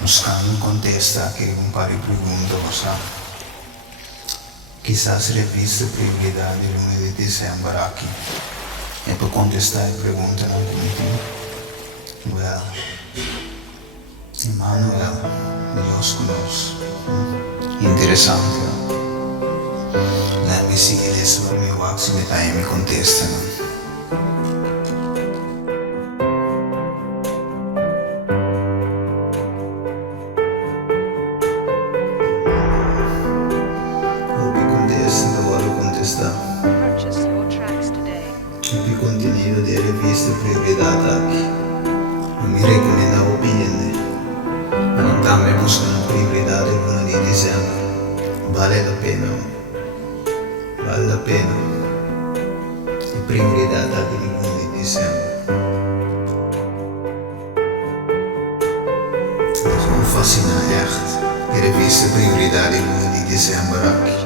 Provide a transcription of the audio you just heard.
Buscando contesta aquele un pari pergunta, sa. Quizás revista prioridade lunedì di dicembre aqui. E per contestare la pergunta non contigo. Well, Emmanuel, Dios conosce. Interessante. Let me see this per me wax with I mi contestano. Purchase your tracks today. Il contenido di riviste priorità aqui. Non mi recomenda opinione. Ma non dammi buscano priorità del lunedì di dicembre. Vale la pena. Vale la pena. Le priorità del lunedì di dicembre. Sono fascinante echt. De riviste priorità del lunedì di dicembre aqui.